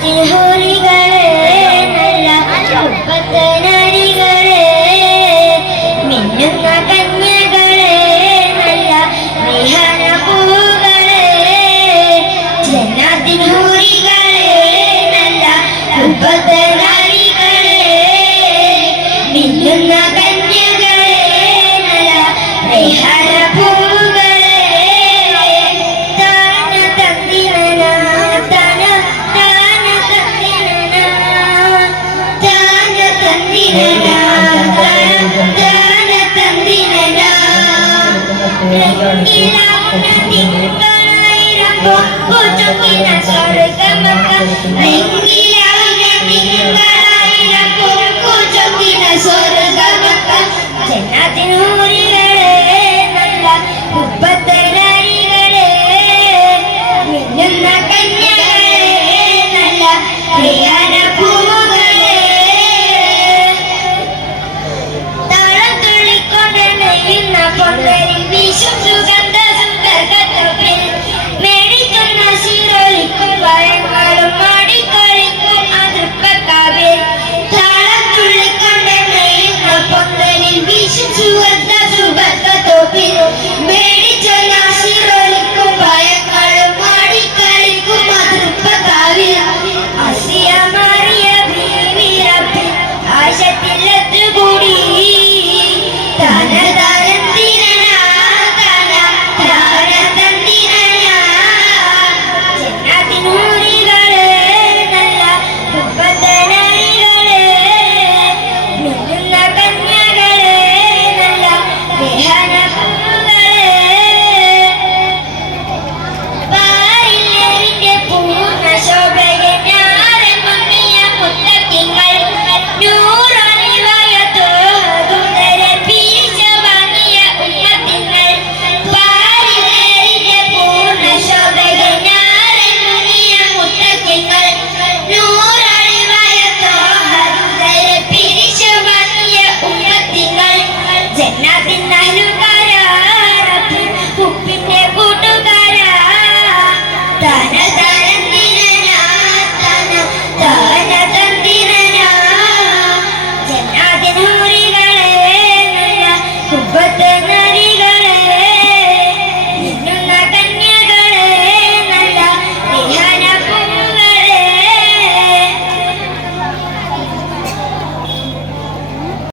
ജന്നാത്തിൻഹൂറികളെ നല്ല മുപ്പത്തനാരികളെ മിന്നുന്ന കന്യകളെ നല്ല വിഹന പൂകളെ ജന്നാത്തിൻഹൂറികളെ നല്ല മുപ്പത്തനാരികളെ മിന്നുന്ന Thank you.